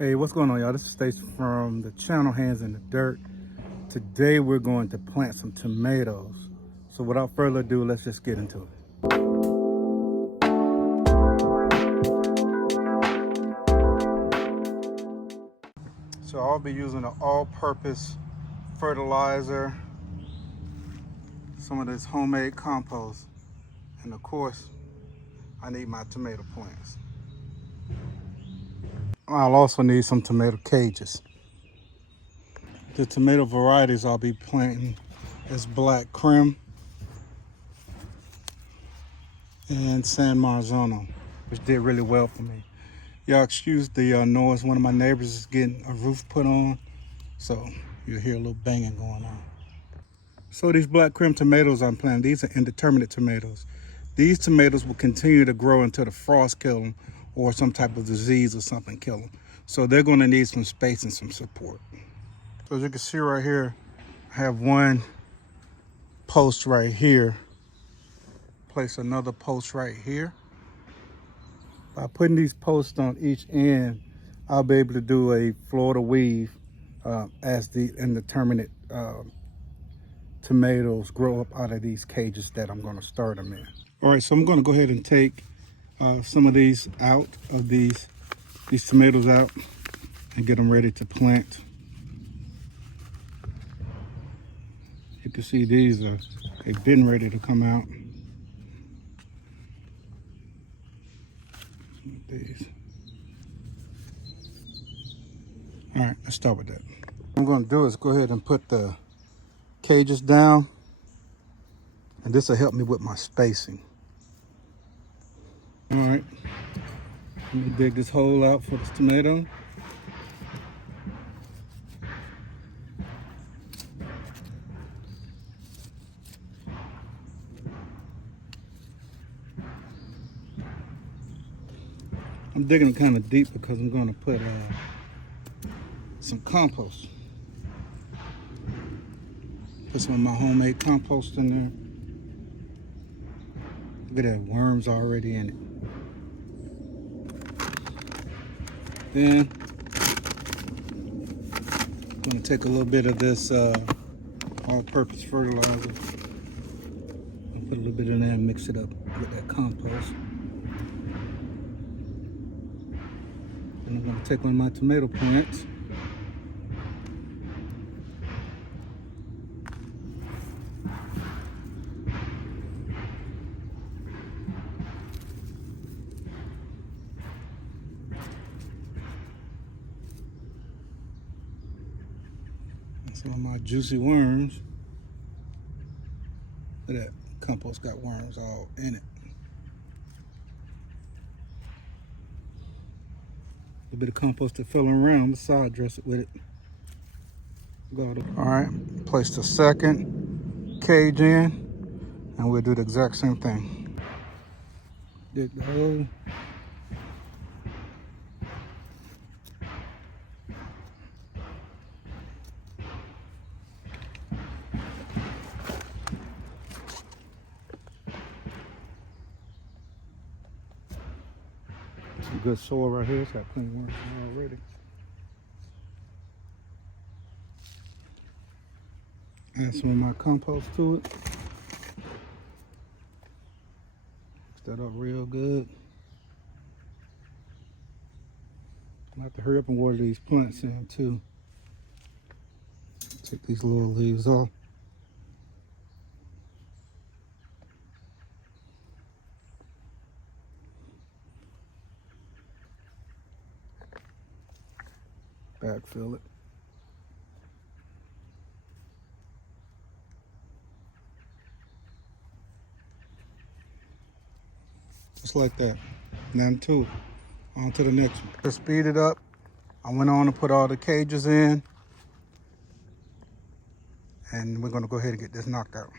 Hey, what's going on, y'all? This is Stacy from the channel Hands in the Dirt. Today we're going to plant some tomatoes. So without further ado, let's just get into it. So I'll be using an all-purpose fertilizer, some of this homemade compost, and of course, I need my tomato plants. I'll also need some tomato cages. The tomato varieties I'll be planting is black Krim and San Marzano, which did really well for me. Y'all excuse the noise. One of my neighbors is getting a roof put on, so you'll hear a little banging going on. So these black Krim tomatoes I'm planting, these are indeterminate tomatoes. These tomatoes will continue to grow until the frost kill them or some type of disease or something kill them. So they're going to need some space and some support. So as you can see right here, I have one post right here. Place another post right here. By putting these posts on each end, I'll be able to do a Florida weave as the indeterminate tomatoes grow up out of these cages that I'm going to start them in. All right, so I'm going to go ahead and take some of these out of these tomatoes out and get them ready to plant. You can see they've been ready to come out. These. All right, let's start with that. What I'm going to do is go ahead and put the cages down, and this will help me with my spacing. All right, let me dig this hole out for this tomato. I'm digging kind of deep because I'm going to put some compost. Put some of my homemade compost in there. Look at that, worms already in it. Then I'm going to take a little bit of this all-purpose fertilizer and put a little bit in there and mix it up with that compost. And I'm going to take one of my tomato plants. Some of my juicy worms. Look at that, compost got worms all in it. A bit of compost to fill around, side dress it with it. All right, place the second cage in, and we'll do the exact same thing. Dig the hole. Some good soil right here. It's got plenty of worms already. Add some of my compost to it. Mix that up real good. I have to hurry up and water these plants in too. Take these little leaves off. Backfill it. Just like that. Nothing to it. On to the next one. To speed it up, I went on to put all the cages in, and we're going to go ahead and get this knocked out.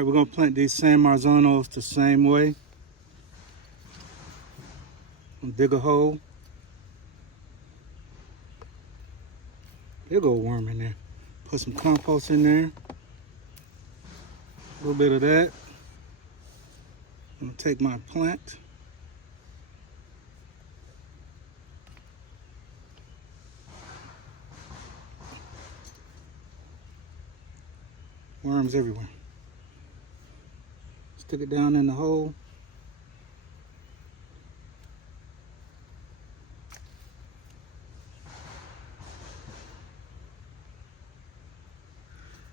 right, we're gonna plant these San Marzanos the same way. Dig a hole. There'll go a worm in there. Put some compost in there. A little bit of that. I'm gonna take my plant. Worms everywhere. Stick it down in the hole.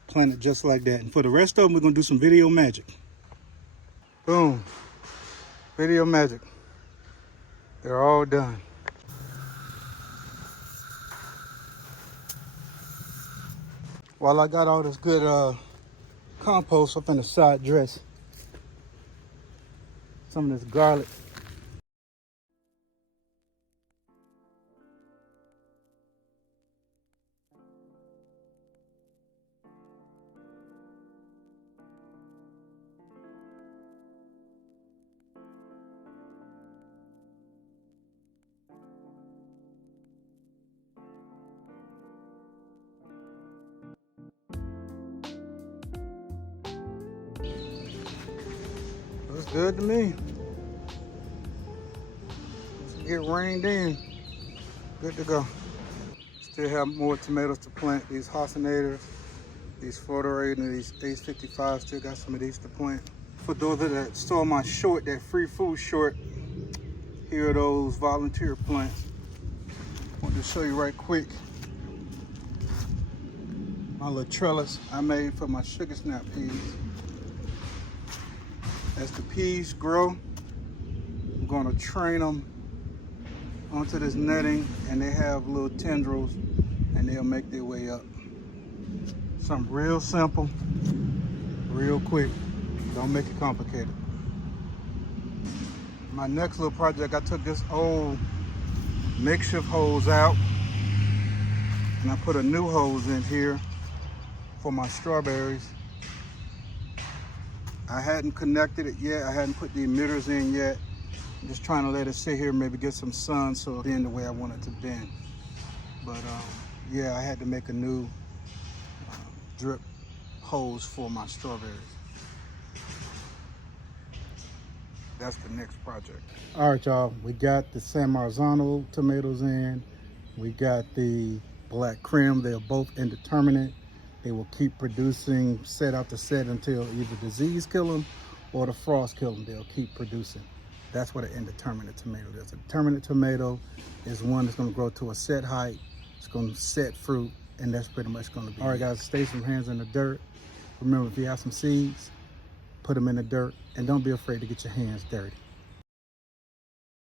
Plant it just like that. And for the rest of them, we're gonna do some video magic. Boom. Video magic. They're all done. While I got all this good compost up in the side dress, some of this garlic. Looks good to me. Let's get rained in. Good to go. Still have more tomatoes to plant. These Hausenators, these Florida and these Ace 55. Still got some of these to plant. For those that saw my short, that free food short, here are those volunteer plants. I want to show you right quick. My little trellis I made for my sugar snap peas. As the peas grow, I'm gonna train them onto this netting, and they have little tendrils and they'll make their way up. Something real simple, real quick. Don't make it complicated. My next little project, I took this old makeshift hose out and I put a new hose in here for my strawberries. I hadn't connected it yet. I hadn't put the emitters in yet. I'm just trying to let it sit here, maybe get some sun so it'll bend the way I want it to bend. But yeah, I had to make a new drip hose for my strawberries. That's the next project. All right, y'all, we got the San Marzano tomatoes in. We got the black Krim. They're both indeterminate. They will keep producing set after set until either disease kill them or the frost kill them. They'll keep producing. That's what an indeterminate tomato is. A determinate tomato is one that's going to grow to a set height. It's going to set fruit, and that's pretty much going to be. All right, guys, stay some hands in the dirt. Remember, if you have some seeds, put them in the dirt, and don't be afraid to get your hands dirty.